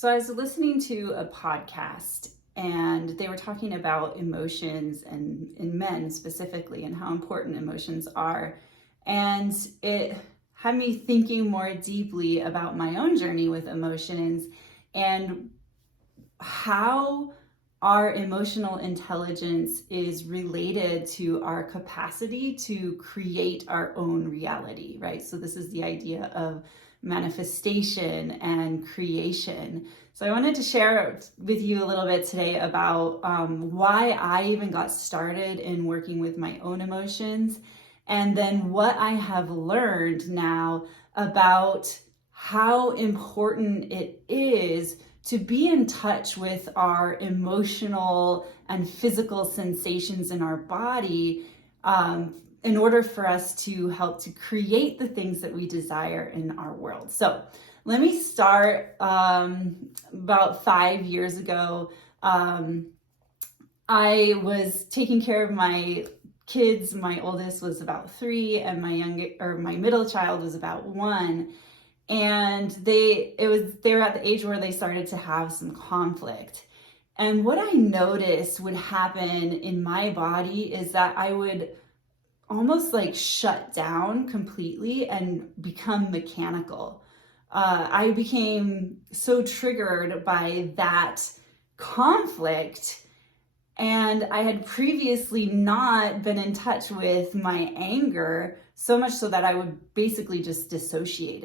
So I was listening to a podcast and they were talking about emotions and in men specifically and how important emotions are. And it had me thinking more deeply about my own journey with emotions and how our emotional intelligence is related to our capacity to create our own reality, right? So this is the idea of manifestation and creation. So I wanted to share with you a little bit today about why I even got started in working with my own emotions, and then what I have learned now about how important it is to be in touch with our emotional and physical sensations in our body in order for us to help to create the things that we desire in our world. So let me start about 5 years ago. I was taking care of my kids. My oldest was about 3 and my middle child was about 1. And they were at the age where they started to have some conflict. And what I noticed would happen in my body is that I would almost like shut down completely and become mechanical. I became so triggered by that conflict, and I had previously not been in touch with my anger, so much so that I would basically just dissociate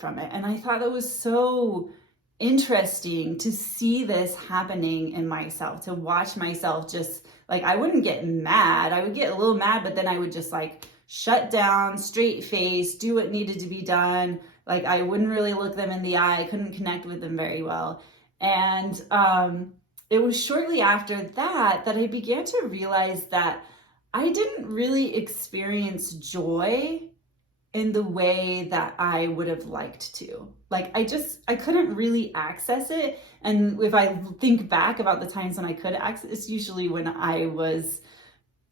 from it. And I thought that was so interesting to see this happening in myself, to watch myself just like, I wouldn't get mad. I would get a little mad, but then I would just like shut down, straight face, do what needed to be done. Like I wouldn't really look them in the eye. I couldn't connect with them very well. And it was shortly after that I began to realize that I didn't really experience joy in the way that I would have liked to. Like I couldn't really access it. And if I think back about the times when I could access it, it's usually when I was,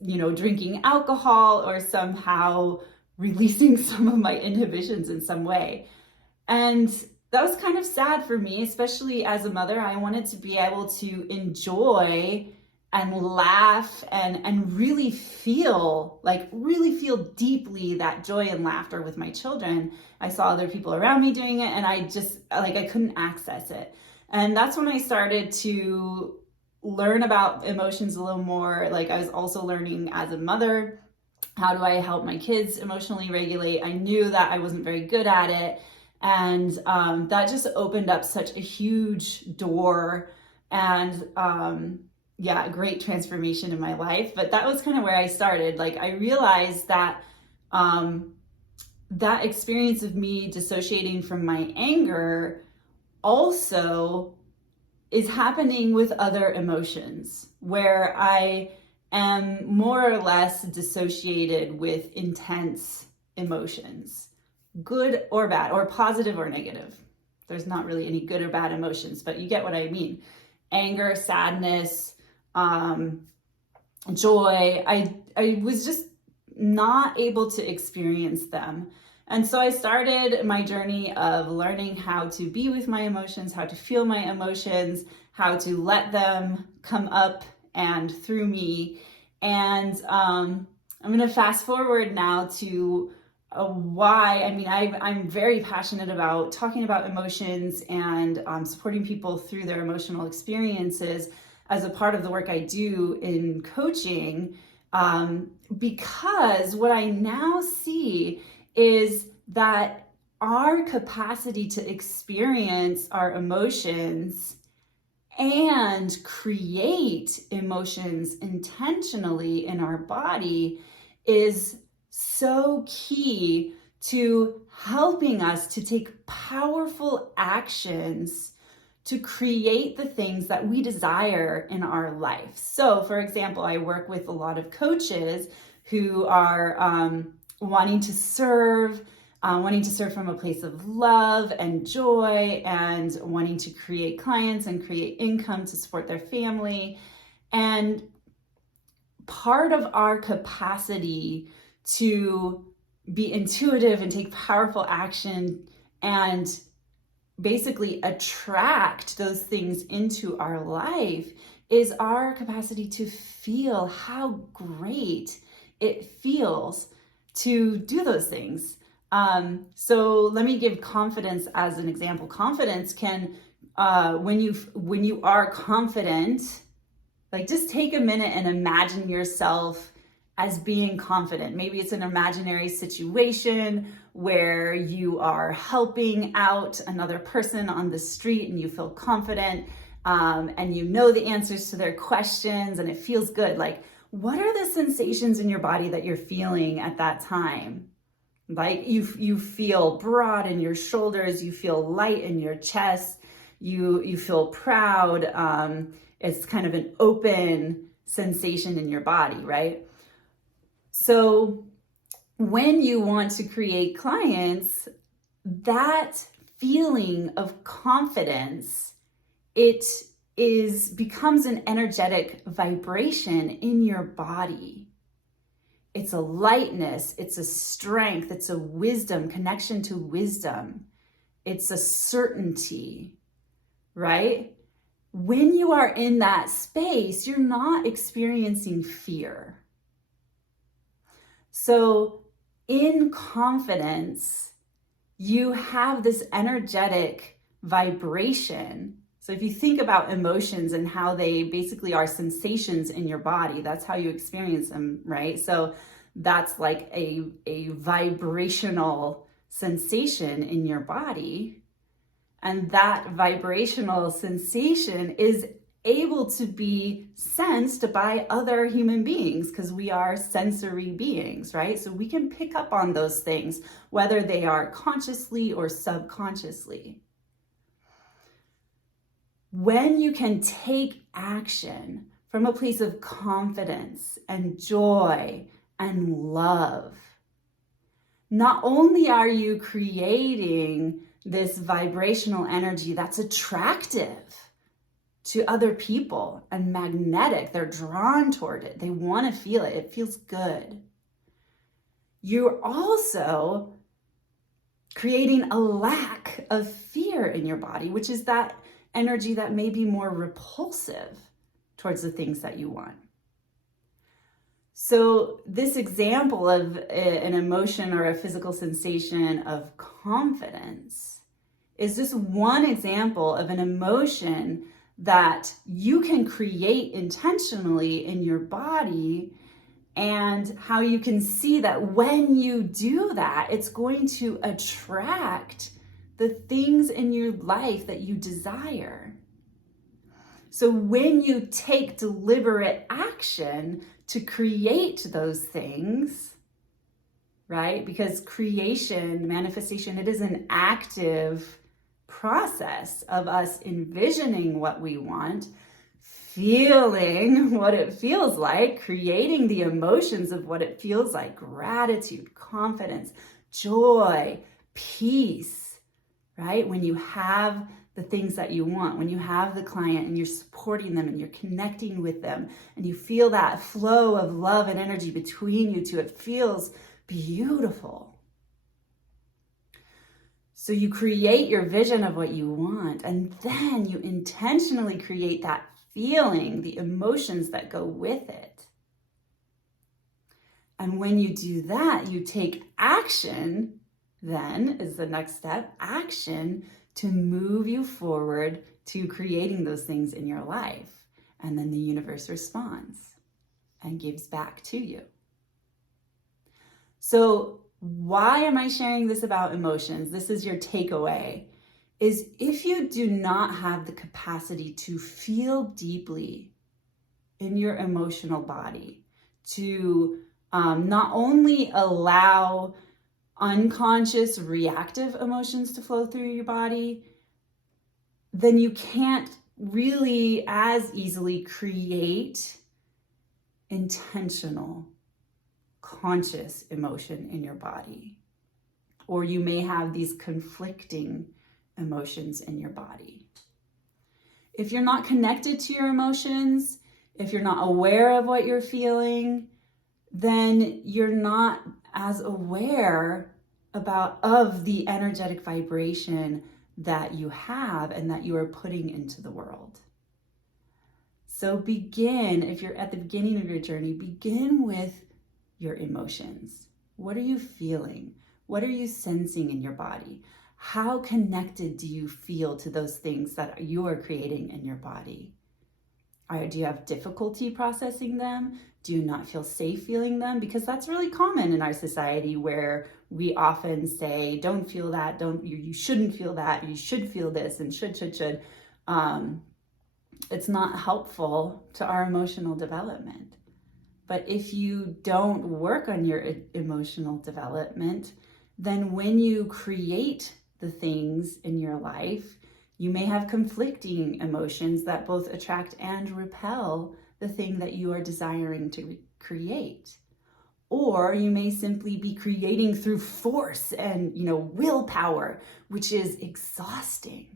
drinking alcohol or somehow releasing some of my inhibitions in some way. And that was kind of sad for me, especially as a mother. I wanted to be able to enjoy and laugh and really feel deeply that joy and laughter with my children. I saw other people around me doing it, and I couldn't access it. And that's when I started to learn about emotions a little more. Like I was also learning as a mother, how do I help my kids emotionally regulate? I knew that I wasn't very good at it. And that just opened up such a huge door and a great transformation in my life. But that was kind of where I started. Like I realized that that experience of me dissociating from my anger also is happening with other emotions, where I am more or less dissociated with intense emotions, good or bad, or positive or negative. There's not really any good or bad emotions, but you get what I mean. Anger, sadness, joy. I was just not able to experience them. And so I started my journey of learning how to be with my emotions, how to feel my emotions, how to let them come up and through me. And I'm going to fast forward now to why. I mean, I'm very passionate about talking about emotions and supporting people through their emotional experiences as a part of the work I do in coaching, because what I now see is that our capacity to experience our emotions and create emotions intentionally in our body is so key to helping us to take powerful actions to create the things that we desire in our life. So, for example, I work with a lot of coaches who are wanting to serve from a place of love and joy, and wanting to create clients and create income to support their family. And part of our capacity to be intuitive and take powerful action and basically attract those things into our life is our capacity to feel how great it feels to do those things. So let me give confidence as an example. Confidence can, when you are confident, like just take a minute and imagine yourself as being confident. Maybe it's an imaginary situation where you are helping out another person on the street and you feel confident, and you know the answers to their questions and it feels good. Like, what are the sensations in your body that you're feeling at that time? Like you feel broad in your shoulders, you feel light in your chest, you feel proud. It's kind of an open sensation in your body, right? So when you want to create clients, that feeling of confidence, it becomes an energetic vibration in your body. It's a lightness, it's a strength, it's a wisdom, connection to wisdom. It's a certainty, right? When you are in that space, you're not experiencing fear. So in confidence, you have this energetic vibration. So if you think about emotions and how they basically are sensations in your body, that's how you experience them, right? So that's like a vibrational sensation in your body. And that vibrational sensation is able to be sensed by other human beings because we are sensory beings, right? So we can pick up on those things, whether they are consciously or subconsciously. When you can take action from a place of confidence and joy and love, not only are you creating this vibrational energy that's attractive to other people and magnetic, they're drawn toward it, they want to feel it, it feels good. You're also creating a lack of fear in your body, which is that energy that may be more repulsive towards the things that you want. So this example of an emotion or a physical sensation of confidence is just one example of an emotion that you can create intentionally in your body, and how you can see that when you do that, it's going to attract the things in your life that you desire. So when you take deliberate action to create those things, right? Because creation, manifestation, it is an active process of us envisioning what we want, feeling what it feels like, creating the emotions of what it feels like, gratitude, confidence, joy, peace, right? When you have the things that you want, when you have the client and you're supporting them and you're connecting with them and you feel that flow of love and energy between you two, it feels beautiful. So you create your vision of what you want, and then you intentionally create that feeling, the emotions that go with it. And when you do that, you take action, then is the next step, action to move you forward to creating those things in your life. And then the universe responds and gives back to you. So why am I sharing this about emotions? This is your takeaway, is if you do not have the capacity to feel deeply in your emotional body, to not only allow unconscious reactive emotions to flow through your body, then you can't really as easily create intentional, conscious emotion in your body. Or you may have these conflicting emotions in your body. If you're not connected to your emotions, if you're not aware of what you're feeling, then you're not as aware of the energetic vibration that you have and that you are putting into the world. So begin, if you're at the beginning of your journey, begin with your emotions. What are you feeling? What are you sensing in your body? How connected do you feel to those things that you are creating in your body? Do you have difficulty processing them? Do you not feel safe feeling them? Because that's really common in our society, where we often say, don't feel that, you shouldn't feel that, you should feel this, and should. It's not helpful to our emotional development. But if you don't work on your emotional development, then when you create the things in your life, you may have conflicting emotions that both attract and repel the thing that you are desiring to create. Or you may simply be creating through force and, willpower, which is exhausting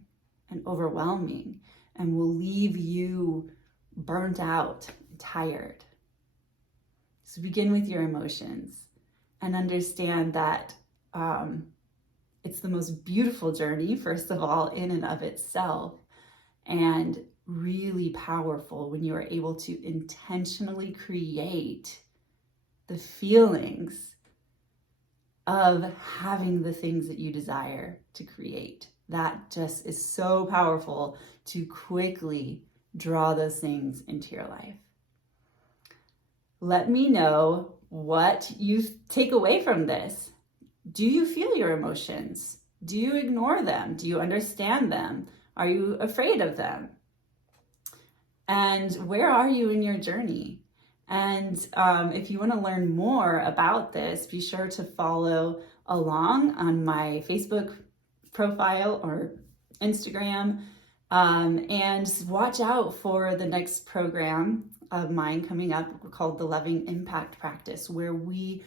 and overwhelming and will leave you burnt out, tired. So begin with your emotions and understand that it's the most beautiful journey, first of all, in and of itself, and really powerful when you are able to intentionally create the feelings of having the things that you desire to create. That just is so powerful to quickly draw those things into your life. Let me know what you take away from this. Do you feel your emotions? Do you ignore them? Do you understand them? Are you afraid of them? And where are you in your journey? And if you want to learn more about this, be sure to follow along on my Facebook profile or Instagram, and watch out for the next program of mine coming up called the Loving Impact Practice, where we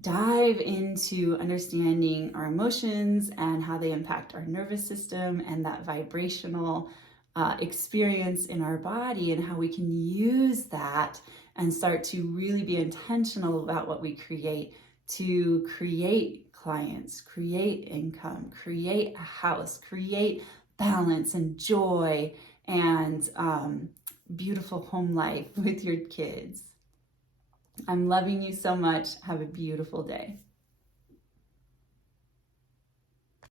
dive into understanding our emotions and how they impact our nervous system and that vibrational experience in our body, and how we can use that and start to really be intentional about what we create to create clients, create income, create a house, create balance and joy and beautiful home life with your kids. I'm loving you so much. Have a beautiful day.